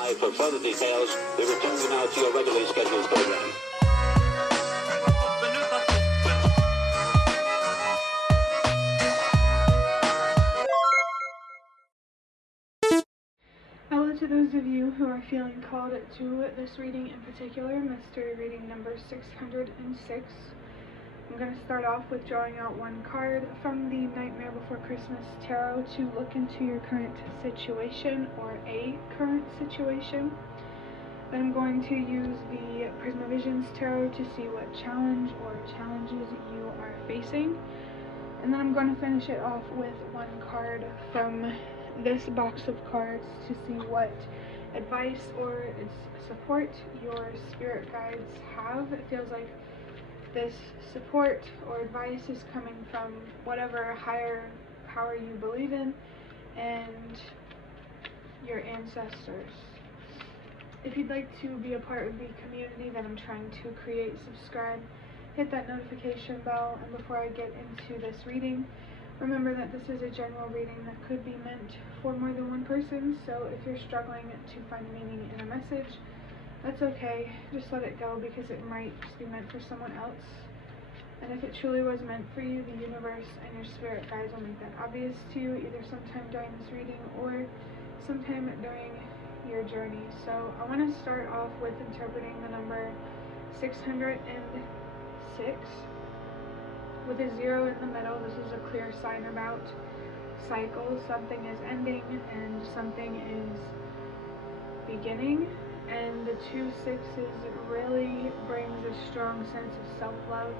by for further details. We return you now to your regularly scheduled program. Hello to those of you who are feeling called to this reading in particular, mystery reading number 606. I'm going to start off with drawing out one card from the Nightmare Before Christmas Tarot to look into your current situation or a current situation. Then I'm going to use the Prismavisions Tarot to see what challenge or challenges you are facing. And then I'm going to finish it off with one card from this box of cards to see what advice or support your spirit guides have. It feels like this support or advice is coming from whatever higher power you believe in and your ancestors. If you'd like to be a part of the community that I'm trying to create, subscribe, hit that notification bell, and before I get into this reading, remember that this is a general reading that could be meant for more than one person, so if you're struggling to find meaning in a message, that's okay. Just let it go because it might just be meant for someone else. And if it truly was meant for you, the universe and your spirit guides will make that obvious to you, either sometime during this reading or sometime during your journey. So I want to start off with interpreting the number 606. With a 0 in the middle, this is a clear sign about cycles. Something is ending and something is beginning. And the 2 6s really brings a strong sense of self-love,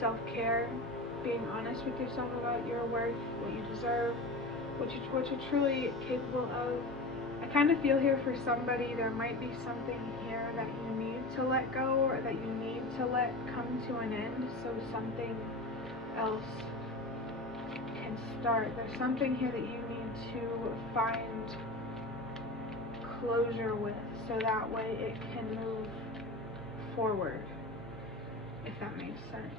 self-care, being honest with yourself about your worth, what you deserve, what you're truly capable of. I kind of feel here for somebody there might be something here that you need to let go or that you need to let come to an end so something else can start. There's something here that you need to find closure with so that way it can move forward, if that makes sense.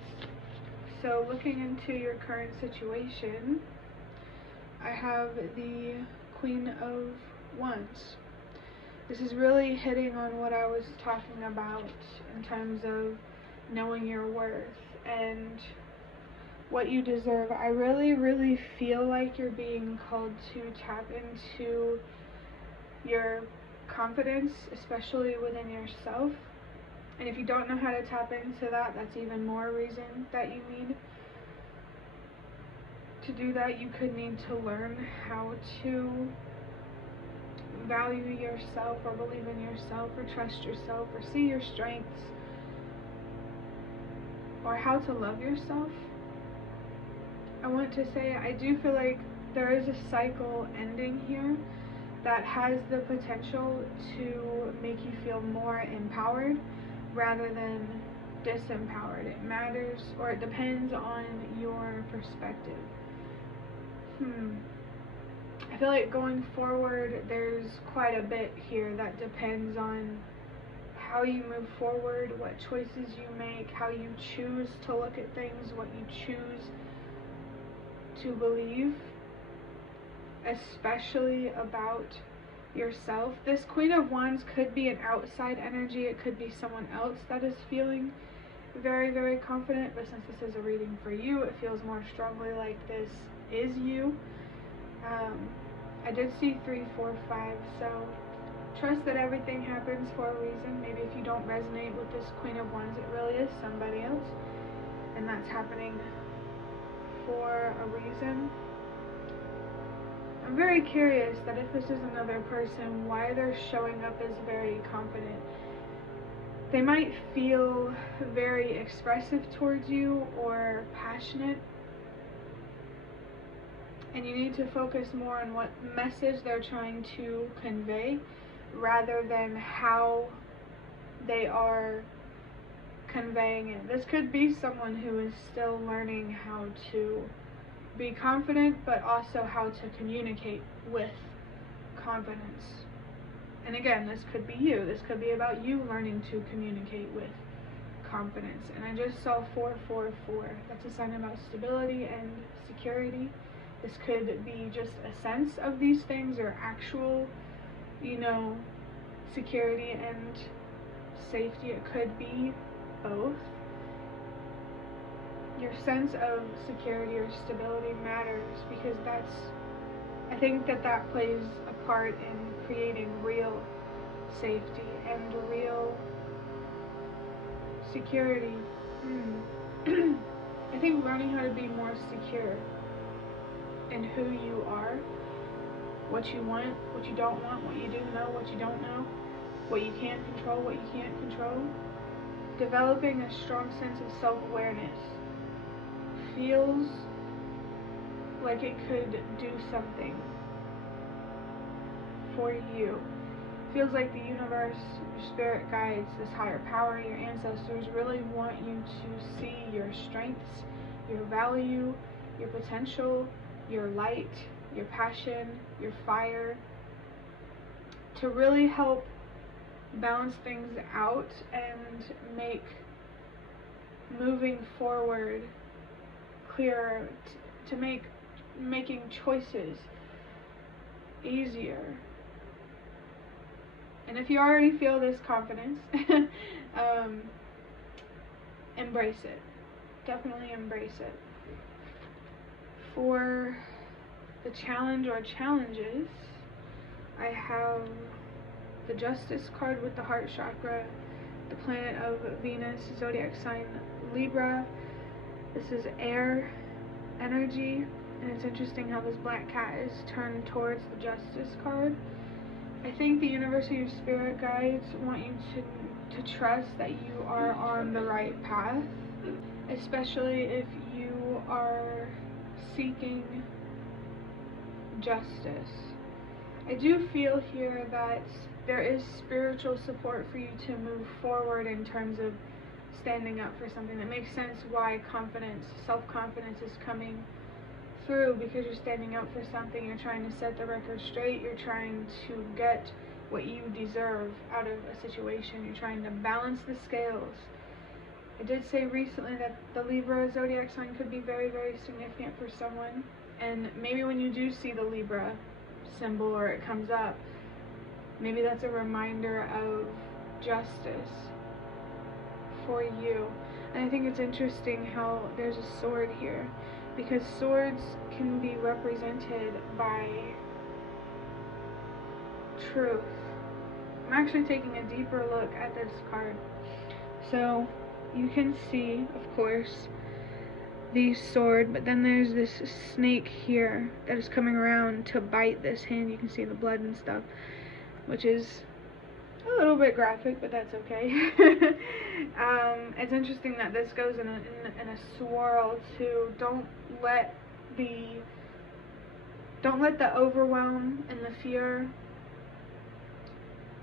So looking into your current situation, I have the Queen of Wands. This is really hitting on what I was talking about in terms of knowing your worth and what you deserve. I really feel like you're being called to tap into your confidence, especially within yourself. And if you don't know how to tap into that, that's even more reason that you need to do that. You could need to learn how to value yourself or believe in yourself or trust yourself or see your strengths or how to love yourself. I want to say I do feel like there is a cycle ending here that has the potential to make you feel more empowered rather than disempowered. It matters, or it depends on your perspective. I feel like going forward there's quite a bit here that depends on how you move forward, what choices you make, how you choose to look at things, what you choose to believe, especially about yourself. This Queen of Wands could be an outside energy. It could be someone else that is feeling very confident, but since this is a reading for you, it feels more strongly like this is you. I did see 3, 4, 5, so trust that everything happens for a reason. Maybe if you don't resonate with this Queen of Wands, it really is somebody else, and that's happening for a reason. I'm very curious that if this is another person, why they're showing up as very confident. They might feel very expressive towards you or passionate, and you need to focus more on what message they're trying to convey rather than how they are conveying it. This could be someone who is still learning how to be confident, but also how to communicate with confidence. And again, this could be you. This could be about you learning to communicate with confidence. And I just saw 444. That's a sign about stability and security. This could be just a sense of these things or actual, security and safety. It could be both. Your sense of security or stability matters, because I think that plays a part in creating real safety and real security. I think learning how to be more secure in who you are, what you want, what you don't want, what you do know, what you don't know, what you can control, what you can't control. Developing a strong sense of self-awareness feels like it could do something for you. Feels like the universe, your spirit guides, this higher power, your ancestors really want you to see your strengths, your value, your potential, your light, your passion, your fire, to really help balance things out and make moving forward clearer, to make making choices easier. And if you already feel this confidence, embrace it. Definitely embrace it. For the challenge or challenges, I have the Justice card with the heart chakra, the planet of Venus, zodiac sign Libra. This is air energy, and it's interesting how this black cat is turned towards the Justice card. I think the universe or your spirit guides want you to trust that you are on the right path, especially if you are seeking justice. I do feel here that there is spiritual support for you to move forward in terms of standing up for something. That makes sense why confidence, self-confidence is coming through, because you're standing up for something, you're trying to set the record straight, you're trying to get what you deserve out of a situation, you're trying to balance the scales. I did say recently that the Libra zodiac sign could be very, very significant for someone, and maybe when you do see the Libra symbol or it comes up, maybe that's a reminder of justice for you. And I think it's interesting how there's a sword here, because swords can be represented by truth. I'm actually taking a deeper look at this card. So you can see, of course, the sword, but then there's this snake here that is coming around to bite this hand. You can see the blood and stuff, which is a little bit graphic, but that's okay. It's interesting that this goes in a swirl too. Don't let the overwhelm and the fear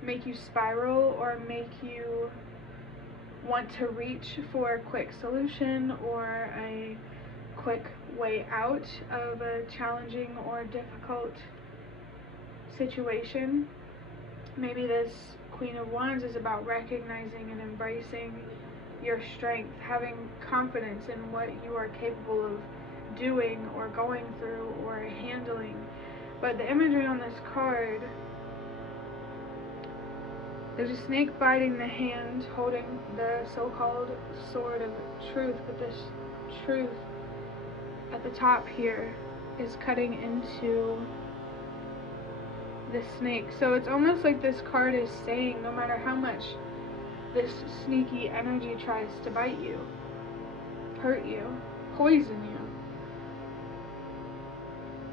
make you spiral or make you want to reach for a quick solution or a quick way out of a challenging or difficult situation. Maybe this Queen of Wands is about recognizing and embracing your strength, having confidence in what you are capable of doing or going through or handling. But the imagery on this card, there's a snake biting the hand holding the so-called sword of truth, but this truth at the top here is cutting into the snake. So it's almost like this card is saying, no matter how much this sneaky energy tries to bite you, hurt you, poison you,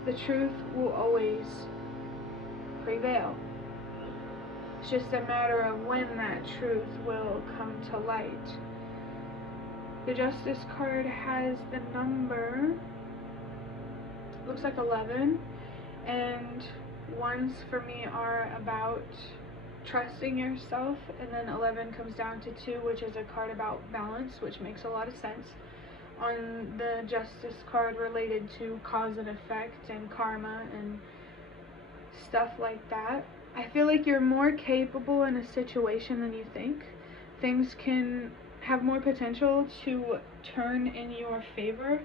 the truth will always prevail. It's just a matter of when that truth will come to light. The Justice card has the number, looks like 11, and ones for me are about trusting yourself, and then 11 comes down to 2, which is a card about balance, which makes a lot of sense. On the Justice card, related to cause and effect and karma and stuff like that. I feel like you're more capable in a situation than you think. Things can have more potential to turn in your favor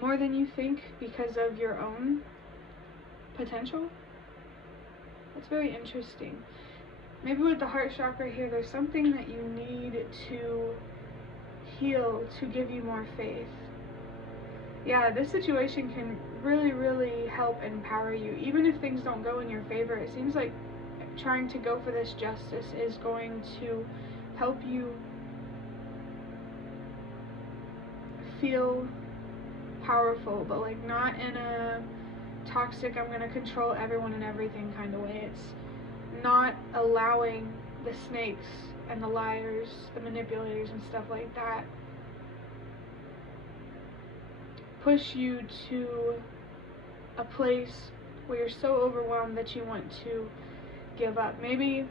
more than you think because of your own potential. That's very interesting. maybe with the heart chakra here, there's something that you need to heal to give you more faith. Yeah, this situation can really, really help empower you. Even if things don't go in your favor, it seems like trying to go for this justice is going to help you feel powerful, but like not in a toxic, I'm gonna control everyone and everything kind of way. It's not allowing the snakes and the liars, the manipulators and stuff like that push you to a place where you're so overwhelmed that you want to give up. Maybe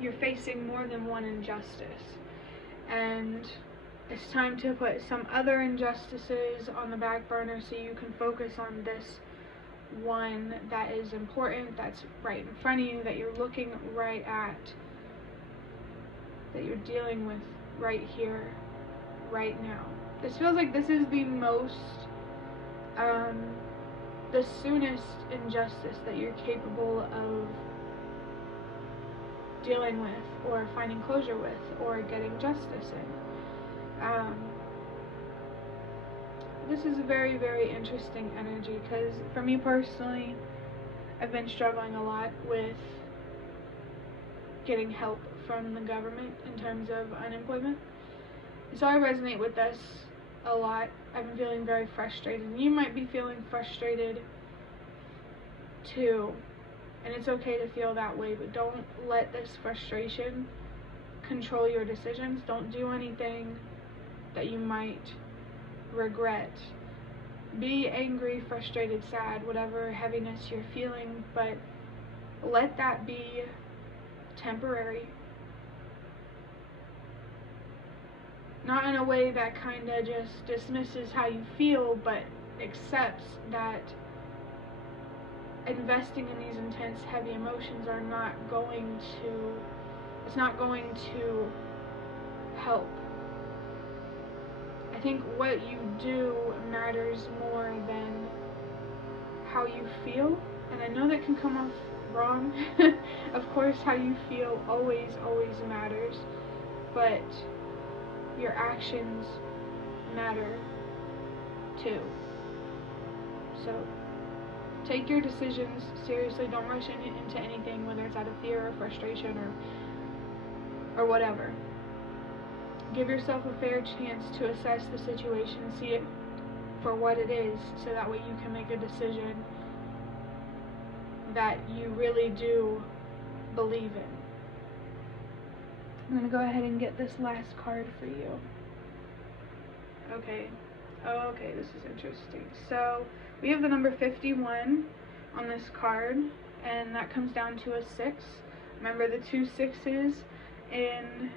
you're facing more than one injustice, and it's time to put some other injustices on the back burner so you can focus on this one that is important, that's right in front of you, that you're looking right at, that you're dealing with right here, right now. This feels like this is the most, the soonest injustice that you're capable of dealing with, or finding closure with, or getting justice in. This is a very, very interesting energy, because for me personally, I've been struggling a lot with getting help from the government in terms of unemployment. So I resonate with this a lot. I've been feeling very frustrated. You might be feeling frustrated too, and it's okay to feel that way, but don't let this frustration control your decisions. Don't do anything that you might regret. Be angry, frustrated, sad, whatever heaviness you're feeling, but let that be temporary. Not in a way that kind of just dismisses how you feel, but accepts that investing in these intense, heavy emotions are not going to, it's not going to help. I think what you do matters more than how you feel, and I know that can come off wrong. Of course, how you feel always matters, but your actions matter too. So take your decisions seriously. Don't rush into anything, whether it's out of fear or frustration or whatever. Give yourself a fair chance to assess the situation, see it for what it is, so that way you can make a decision that you really do believe in. I'm going to go ahead and get this last card for you. Okay. Oh, okay, this is interesting. So we have the number 51 on this card, and that comes down to a 6. Remember the 2 6s in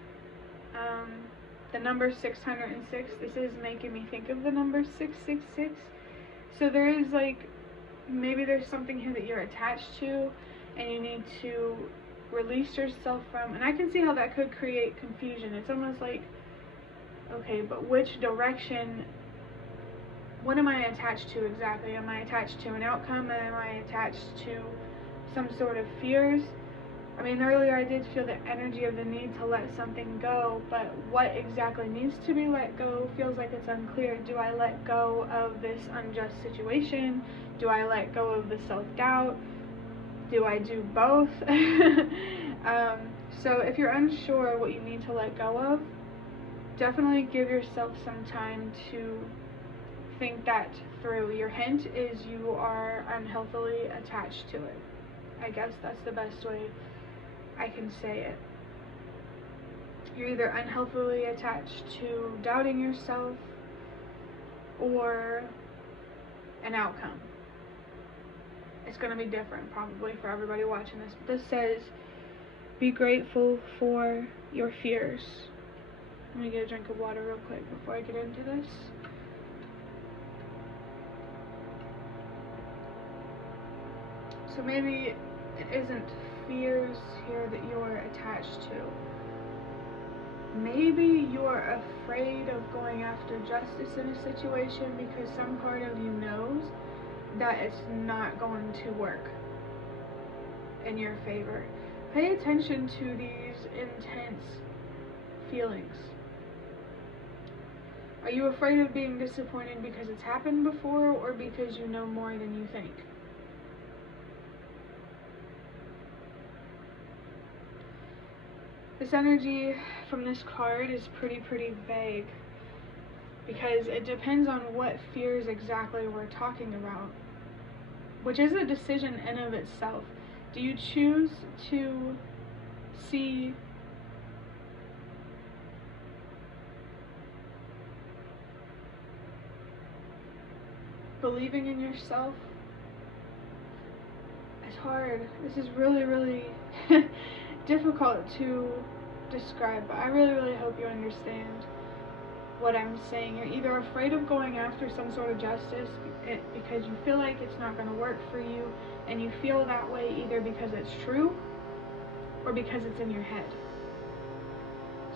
the number 606. This is making me think of the number 666. So there is like, maybe there's something here that you're attached to and you need to release yourself from, and I can see how that could create confusion. It's almost like, okay, but which direction, what am I attached to exactly? Am I attached to an outcome? Am I attached to some sort of fears? I mean, earlier I did feel the energy of the need to let something go, but what exactly needs to be let go feels like it's unclear. Do I let go of this unjust situation? Do I let go of the self-doubt? Do I do both? So if you're unsure what you need to let go of, definitely give yourself some time to think that through. Your hint is you are unhealthily attached to it. I guess that's the best way I can say it. You're either unhealthily attached to doubting yourself or an outcome. It's going to be different probably for everybody watching this. But this says, be grateful for your fears. Let me get a drink of water real quick before I get into this. So maybe it isn't fears here that you're attached to. Maybe you're afraid of going after justice in a situation because some part of you knows that it's not going to work in your favor. Pay attention to these intense feelings. Are you afraid of being disappointed because it's happened before, or because you know more than you think? This energy from this card is pretty vague, because it depends on what fears exactly we're talking about, which is a decision in of itself. Do you choose to see believing in yourself? It's hard. This is really difficult to describe, but I really hope you understand what I'm saying. You're either afraid of going after some sort of justice because you feel like it's not going to work for you, and you feel that way either because it's true or because it's in your head.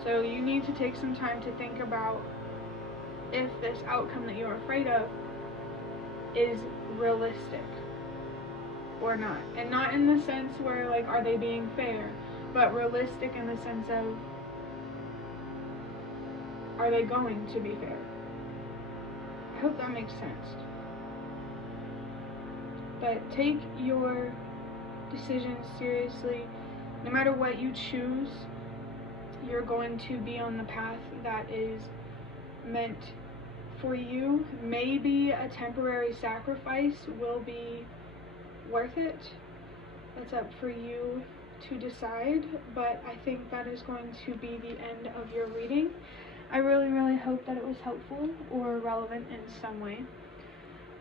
So you need to take some time to think about if this outcome that you're afraid of is realistic or not. And not in the sense where, like, are they being fair, but realistic in the sense of, are they going to be fair? I hope that makes sense. But take your decisions seriously. No matter what you choose, you're going to be on the path that is meant for you. Maybe a temporary sacrifice will be worth it. That's up for you to decide, but I think that is going to be the end of your reading. I really hope that it was helpful or relevant in some way.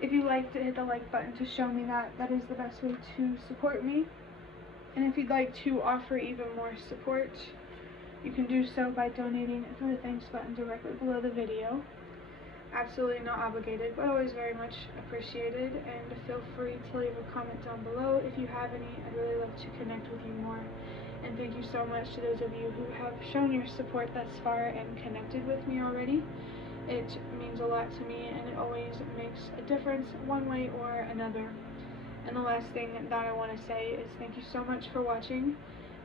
If you liked it, hit the like button to show me that. That is the best way to support me. And if you'd like to offer even more support, you can do so by donating through the thanks button directly below the video. Absolutely not obligated, but always very much appreciated. And feel free to leave a comment down below if you have any. I'd really love to connect with you more. And thank you so much to those of you who have shown your support thus far and connected with me already. It means a lot to me, and it always makes a difference one way or another. And the last thing that I want to say is thank you so much for watching,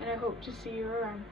and I hope to see you around.